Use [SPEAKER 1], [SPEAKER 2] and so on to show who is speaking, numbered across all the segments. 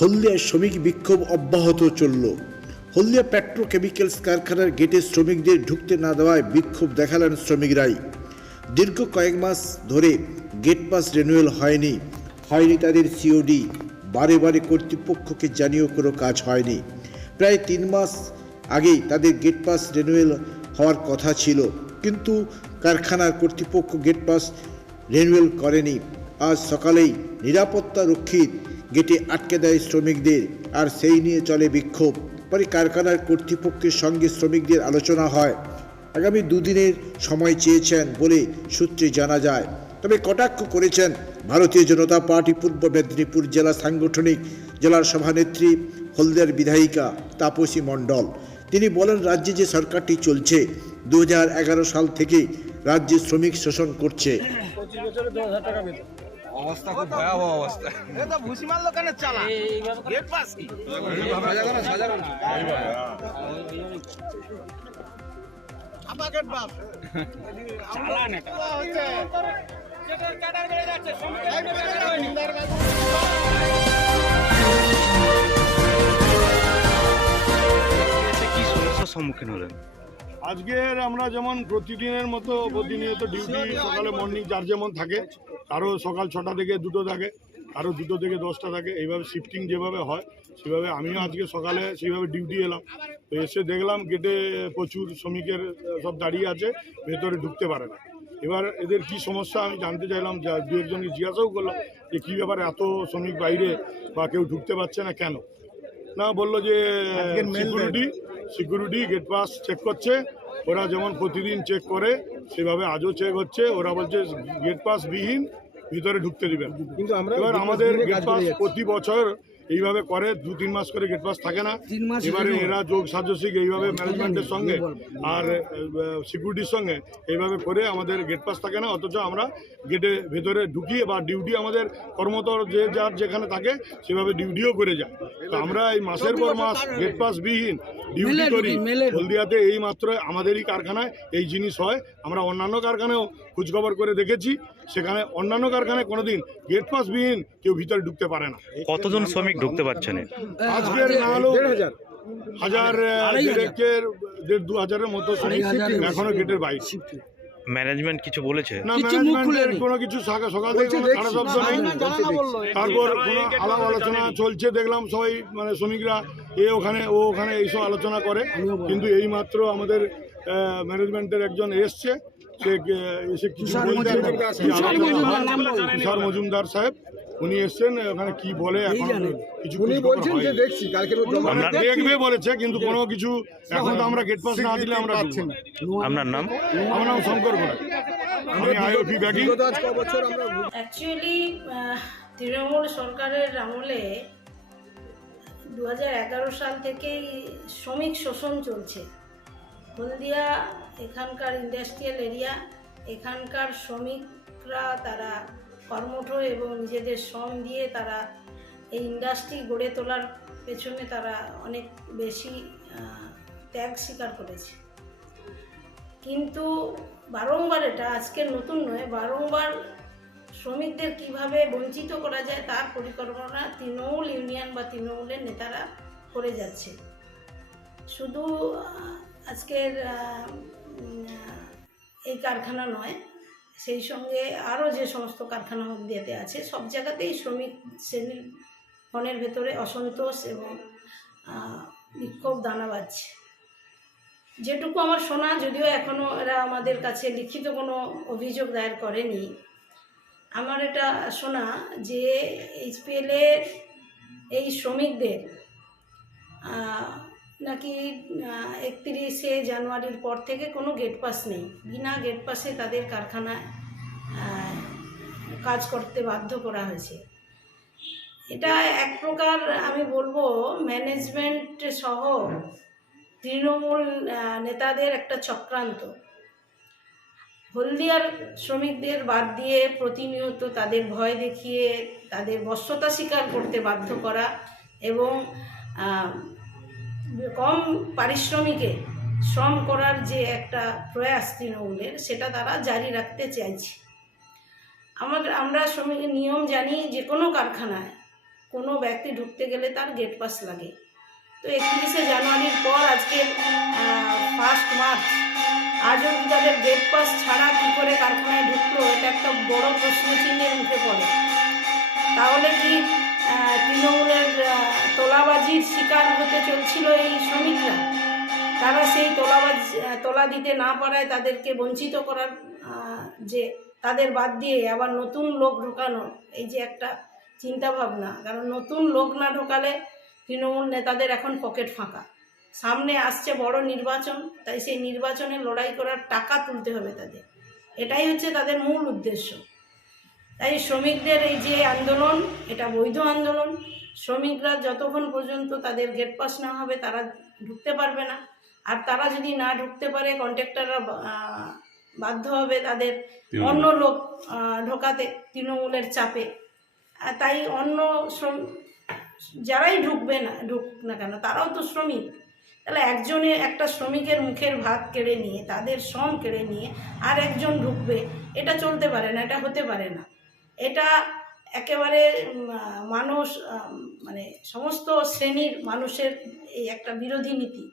[SPEAKER 1] হলদিয়ায় শ্রমিক বিক্ষোভ অব্যাহত চলল। হলদিয়া পেট্রোকেমিক্যালস কারখানার গেটে শ্রমিকদের ঢুকতে না দেওয়ায় বিক্ষোভ দেখালেন শ্রমিকরাই। দীর্ঘ কয়েক মাস ধরে গেট পাস রেনুয়েল হয়নি হয়নি তাদের সিওডি বারে বারে কর্তৃপক্ষকে জানিয়েও কোনো কাজ হয়নি। প্রায় তিন মাস আগেই তাদের গেট পাস রেনুয়েল হওয়ার কথা ছিল, কিন্তু কারখানার কর্তৃপক্ষ গেট পাস রেনুয়েল করেনি। আজ সকালেই নিরাপত্তা রক্ষীর গেটে আটকে দেয় শ্রমিকদের, আর সেই নিয়ে চলে বিক্ষোভ। পরে কারখানার কর্তৃপক্ষের সঙ্গে শ্রমিকদের আলোচনা হয়। আগামী দুদিনের সময় চেয়েছেন বলে সূত্রে জানা যায়। তবে কটাক্ষ করেছেন ভারতীয় জনতা পার্টি পূর্ব মেদিনীপুর জেলা সাংগঠনিক জেলার সভানেত্রী হলদিয়ার বিধায়িকা তাপসী মণ্ডল। তিনি বলেন, রাজ্যে যে সরকারটি চলছে দু হাজার এগারো সাল থেকে রাজ্যে শ্রমিক শোষণ করছে।
[SPEAKER 2] অবস্থা খুব ভয়াবহ অবস্থা।
[SPEAKER 3] এটা ভুসিমাল দোকানে চালা। গেট পাস কি
[SPEAKER 4] চালান এটা
[SPEAKER 3] হচ্ছে
[SPEAKER 4] ক্যাডার বেড়ে যাচ্ছে
[SPEAKER 5] কি সমস্যার সম্মুখীন হলেন?
[SPEAKER 6] আজকের আমরা যেমন প্রতিদিনের মতো প্রতিনিয়ত ডিউটি সকালে মর্নিং যার যেমন থাকে কারও সকাল ছটা থেকে দুটো থাকে কারও দুটো থেকে দশটা থাকে। এইভাবে শিফটিং যেভাবে হয় সেভাবে আমিও আজকে সকালে সেইভাবে ডিউটি এলাম। তো এসে দেখলাম গেটে প্রচুর শ্রমিকের সব দাঁড়িয়ে আছে ভেতরে ঢুকতে পারে না। এবার এদের কি সমস্যা আমি জানতে চাইলাম যা দু একজনকে জিজ্ঞাসাও করলাম যে কী ব্যাপারে এত শ্রমিক বাইরে বা কেউ ঢুকতে পারছে না কেন? না বলল যে security security gate pass check করছে ওরা যেমন প্রতিদিন চেক করে সেভাবে আজও চেক হচ্ছে। ওরা বলছে গেট পাস বিহীন ভিতরে ঢুকতে দিবেন
[SPEAKER 4] কিন্তু আমরা
[SPEAKER 6] এবার আমাদের গেট পাস প্রতি বছর এইভাবে করে দু তিন মাস করে গেট পাস থাকে না। এবারে এরা যোগ সাজসিক এইভাবে ম্যানেজমেন্টের সঙ্গে আর সিকিউরিটির সঙ্গে এইভাবে করে আমাদের গেট পাস থাকে না। অথচ আমরা গেটে ভেতরে ঢুকিয়ে বা ডিউটি আমাদের কর্মতর যে যার যেখানে থাকে সেভাবে ডিউটিও করে যায়। তো আমরা এই মাসের পর মাস গেট পাস বিহীন ডিউটি করি। হলদিয়াতে এই মাত্র আমাদেরই কারখানায় এই জিনিস হয়। আমরা অন্যান্য কারখানায়ও খোঁজখবর করে দেখেছি। সেখানে অন্যান্য কারখানায় কোনোদিন গেট পাস বিহীন কেউ ভিতরে ঢুকতে পারে না।
[SPEAKER 5] কতজন শ্রমিক ঢুকতে
[SPEAKER 6] আজকের না হলেও
[SPEAKER 4] দেড় হাজার।
[SPEAKER 6] দেড়েকের দেড় দু হাজারের মতো শ্রমিক এখনও গেটের বাইরে।
[SPEAKER 5] ম্যানেজমেন্ট কিছু বলেছে?
[SPEAKER 6] না ম্যানেজমেন্টের কোনো কিছু সকাল থেকে কোনো সারা শব্দ নেই। তারপর কোনো আলাপ আলোচনা চলছে দেখলাম সবাই মানে শ্রমিকরা এ ওখানে ও ওখানে এইসব আলোচনা করে। কিন্তু এই মাত্র আমাদের ম্যানেজমেন্টের একজন এসছে। সে এসে কিছু তুষার মজুমদার সাহেব। উনি এসছেন ওখানে কি বলে এখন কিছু
[SPEAKER 4] উনি বলছেন যে দেখছি কালকে
[SPEAKER 6] আমরা দেখবে বলেছে কিন্তু কোনো কিছু এখন তো আমরা গেট পাস না দিলে আমরা ঢুকবো না।
[SPEAKER 5] আপনার নাম?
[SPEAKER 6] আমার নাম শঙ্কর গোড়া। আমি আইওপি ব্যাগিং।
[SPEAKER 7] অ্যাকচুয়ালি তৃণমূল সরকারের আমলে দু হাজার এগারো সাল থেকেই শ্রমিক শোষণ চলছে। হলদিয়া এখানকার ইন্ডাস্ট্রিয়াল এরিয়া এখানকার শ্রমিকরা তারা কর্মঠ এবং নিজেদের শ্রম দিয়ে তারা এই ইন্ডাস্ট্রি গড়ে তোলার পেছনে তারা অনেক বেশি ত্যাগ স্বীকার করেছে। কিন্তু বারংবার এটা আজকের নতুন নয়, বারংবার শ্রমিকদের কীভাবে বঞ্চিত করা যায় তার পরিকল্পনা তৃণমূল ইউনিয়ন বা তৃণমূলের নেতারা করে যাচ্ছে। শুধু আজকের এই কারখানা নয় সেই সঙ্গে আরও যে সমস্ত কারখানা হলদিয়াতে আছে, সব জায়গাতেই শ্রমিক শ্রেণির মনের ভেতরে অসন্তোষ এবং বিক্ষোভ দানা বাজছে। যেটুকু আমার শোনা, যদিও এখনও এরা আমাদের কাছে লিখিত কোনো অভিযোগ দায়ের করেনি, আমার এটা শোনা যে এইচপিএলের এই শ্রমিকদের নাকি একত্রিশে জানুয়ারির পর থেকে কোনো গেট পাস নেই? বিনা গেট পাসে তাদের কারখানায় কাজ করতে বাধ্য করা হয়েছে। এটা এক প্রকার আমি বলব ম্যানেজমেন্ট সহ তৃণমূল নেতাদের একটা চক্রান্ত। হলদিয়ার শ্রমিকদের বাদ দিয়ে প্রতিনিয়ত তাদের ভয় দেখিয়ে তাদের বশ্যতা স্বীকার করতে বাধ্য করা এবং কম পারিশ্রমিকে শ্রম করার যে একটা প্রয়াস তৃণমূলের, সেটা তারা জারি রাখতে চাইছে। আমাদের আমরা শ্রমিকের নিয়ম জানি যে কোনো কারখানায় কোনো ব্যক্তি ঢুকতে গেলে তার গেট পাস লাগে। তো একত্রিশে জানুয়ারির পর আজকে ফার্স্ট মার্চ আজও কি তাদের গেট পাস ছাড়া কী করে কারখানায় ঢুকলো, এটা একটা বড় প্রশ্ন চিহ্নের মুখে পড়ে। তাহলে কি তোলাবাজির শিকার হতে চলছিল এই শ্রমিকরা। তারা সেই তোলাবাজ তোলা দিতে না পারায় তাদেরকে বঞ্চিত করার যে তাদের বাদ দিয়ে আবার নতুন লোক ঢোকানো, এই যে একটা চিন্তা ভাবনা কারণ নতুন লোক না ঢোকালে তৃণমূল নেতাদের এখন পকেট ফাঁকা। সামনে আসছে বড় নির্বাচন, তাই সেই নির্বাচনে লড়াই করার টাকা তুলতে হবে তাদের। এটাই হচ্ছে তাদের মূল উদ্দেশ্য। তাই শ্রমিকদের এই যে আন্দোলন, এটা বৈধ আন্দোলন শ্রমিকরা যতক্ষণ পর্যন্ত তাদের গেট পাস না হবে তারা ঢুকতে পারবে না। আর তারা যদি না ঢুকতে পারে কন্ট্রাক্টররা বাধ্য হবে তাদের অন্য লোক ঢোকাতে তৃণমূলের চাপে। তাই অন্য শ্রম যারাই ঢুকবে না ঢুক না কেন তারাও তো শ্রমিক। তাহলে একজনে একটা শ্রমিকের মুখের ভাত কেড়ে নিয়ে তাদের শ্রম কেড়ে নিয়ে আর একজন ঢুকবে এটা চলতে পারে না এটা হতে পারে না। এটা একেবারে মানুষ মানে সমস্ত শ্রেণির মানুষের এই একটা বিরোধী নীতি।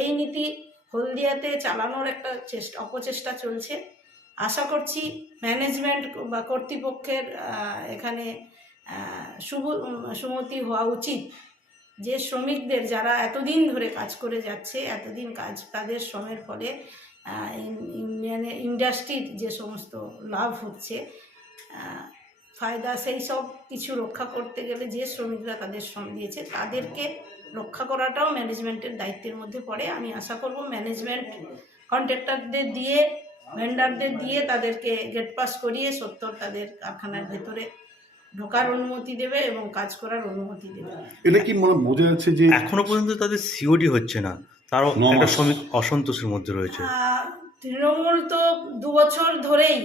[SPEAKER 7] এই নীতি হলদিয়াতে চালানোর একটা চেষ্টা, অপচেষ্টা চলছে। আশা করছি ম্যানেজমেন্ট বা কর্তৃপক্ষের এখানে সুমতি হওয়া উচিত। যে শ্রমিকদের যারা এতদিন ধরে কাজ করে যাচ্ছে, এতদিন কাজ তাদের শ্রমের ফলে ইন্ডিয়ানের ইন্ডাস্ট্রির যে সমস্ত লাভ হচ্ছে ফায়দা সেই সব কিছু রক্ষা করতে গেলে যে শ্রমিকরা তাদের শ্রম দিয়েছে তাদেরকে রক্ষা করাটাও ম্যানেজমেন্টের দায়িত্বের মধ্যে পড়ে। আমি আশা করব ম্যানেজমেন্ট কন্ট্রাক্টরদের দিয়ে ভেন্ডারদের দিয়ে তাদেরকে গেট পাস করিয়ে সত্তর তাদের কারখানার ভেতরে ঢোকার অনুমতি দেবে এবং কাজ করার অনুমতি দেবে।
[SPEAKER 8] এটা কি মানে বোঝা যাচ্ছে যে
[SPEAKER 5] এখনও পর্যন্ত তাদের সিওডি হচ্ছে না। তারও একটা শ্রমিক অসন্তোষের মধ্যে রয়েছে।
[SPEAKER 7] তৃণমূল তো দু বছর ধরেই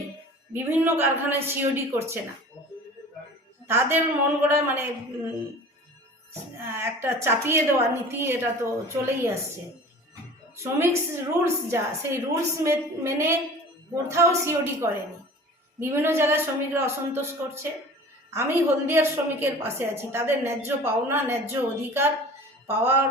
[SPEAKER 7] বিভিন্ন কারখানায় সিওডি করছে না। তাদের মন গড়া মানে একটা চাপিয়ে দেওয়া নীতি এটা তো চলেই আসছে। শ্রমিক রুলস যা, সেই রুলস মেনে কোথাও সিওডি করেনি। বিভিন্ন জায়গায় শ্রমিকরা অসন্তোষ করছে। আমি হলদিয়ার শ্রমিকের পাশে আছি, তাদের ন্যায্য পাওনা, ন্যায্য অধিকার পাওয়ার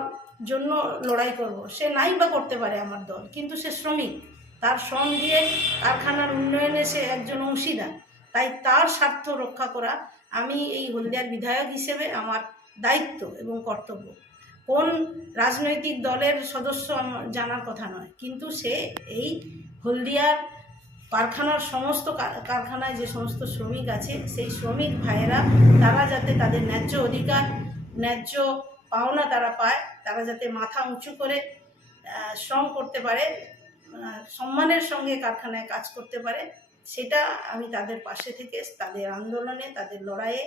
[SPEAKER 7] জন্য লড়াই করব। সে নাই বা করতে পারে আমার দল, কিন্তু সে শ্রমিক। তার শ্রম দিয়ে কারখানার উন্নয়নে সে একজন অংশীদার। তাই তার স্বার্থ রক্ষা করা আমি এই হলদিয়ার বিধায়ক হিসেবে আমার দায়িত্ব এবং কর্তব্য। কোন রাজনৈতিক দলের সদস্য আমার জানার কথা নয়। কিন্তু সে এই হলদিয়ার কারখানার সমস্ত কারখানায় যে সমস্ত শ্রমিক আছে, সেই শ্রমিক ভাইয়েরা, তারা যাতে তাদের ন্যায্য অধিকার, ন্যায্য পাওনা তারা পায়, তারা যাতে মাথা উঁচু করে শ্রম করতে পারে সম্মানের সঙ্গে কারখানায় কাজ করতে পারে সেটা আমি তাদের পাশে থেকে তাদের আন্দোলনে তাদের লড়াইয়ে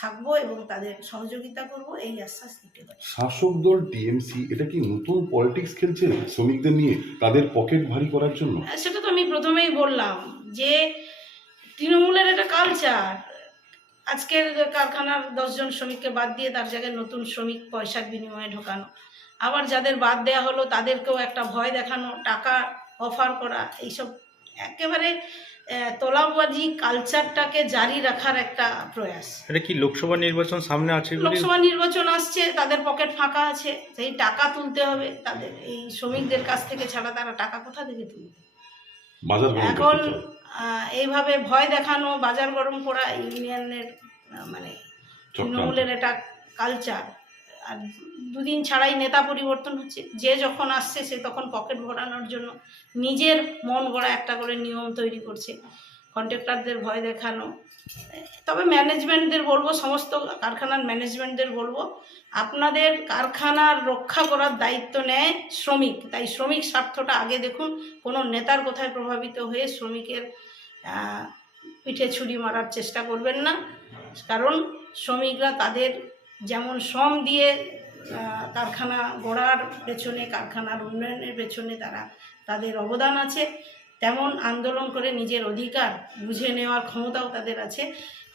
[SPEAKER 7] থাকব এবং তাদের সহযোগিতা করব এই আশ্বাস দিতে পারি।
[SPEAKER 8] শাসক দল টিএমসি এটা কি নতুন পলিটিক্স খেলছে শ্রমিকদের নিয়ে তাদের পকেট ভারী করার জন্য?
[SPEAKER 7] সেটা তো আমি প্রথমেই বললাম যে তৃণমূলের একটা কালচার আজকের কারখানার দশজন শ্রমিককে বাদ দিয়ে তার জায়গায় নতুন শ্রমিক পয়সার বিনিময়ে ঢোকানো। আবার যাদের বাদ দেওয়া হলো তাদেরকেও একটা ভয় দেখানো টাকা অফার করা এইসব একেবারে তোলাবাজি কালচারটাকে জারি রাখার একটা প্রয়াস।
[SPEAKER 5] এটা কি লোকসভা নির্বাচন সামনে আছে
[SPEAKER 7] লোকসভা নির্বাচন আসছে তাদের পকেট ফাঁকা আছে সেই টাকা তুলতে হবে তাদের এই শ্রমিকদের কাছ থেকে ছাড়া তারা টাকা কোথা থেকে তুলবে? এখন এইভাবে ভয় দেখানো বাজার গরম করা ইউনিয়নের মানে তৃণমূলের এটা কালচার আর দুদিন ছাড়াই নেতা পরিবর্তন হচ্ছে। যে যখন আসছে, সে তখন পকেট ভরানোর জন্য নিজের মন গড়া একটা করে নিয়ম তৈরি করছে। কন্ট্রাক্টরদের ভয় দেখানো। তবে ম্যানেজমেন্টদের বলব, সমস্ত কারখানার ম্যানেজমেন্টদের বলব, আপনাদের কারখানার রক্ষা করার দায়িত্ব নেয় শ্রমিক। তাই শ্রমিক স্বার্থটা আগে দেখুন, কোনো নেতার কোথায় প্রভাবিত হয়ে শ্রমিকের পিঠে ছুরি মারার চেষ্টা করবেন না। কারণ শ্রমিকরা তাদের যেমন শ্রম দিয়ে কারখানা গড়ার পেছনে, কারখানার উন্নয়নের পেছনে তারা তাদের অবদান আছে। তেমন আন্দোলন করে নিজের অধিকার বুঝে নেওয়ার ক্ষমতাও তাদের আছে।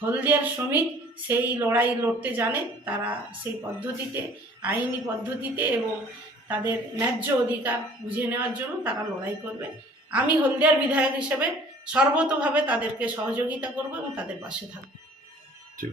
[SPEAKER 7] হলদিয়ার শ্রমিক সেই লড়াই লড়তে জানে, তারা সেই পদ্ধতিতে, আইনি পদ্ধতিতে এবং তাদের ন্যায্য অধিকার বুঝে নেওয়ার জন্য তারা লড়াই করবে। আমি হলদিয়ার বিধায়ক হিসেবে সর্বতভাবে তাদেরকে সহযোগিতা করব এবং তাদের পাশে থাকব।
[SPEAKER 8] ঠিক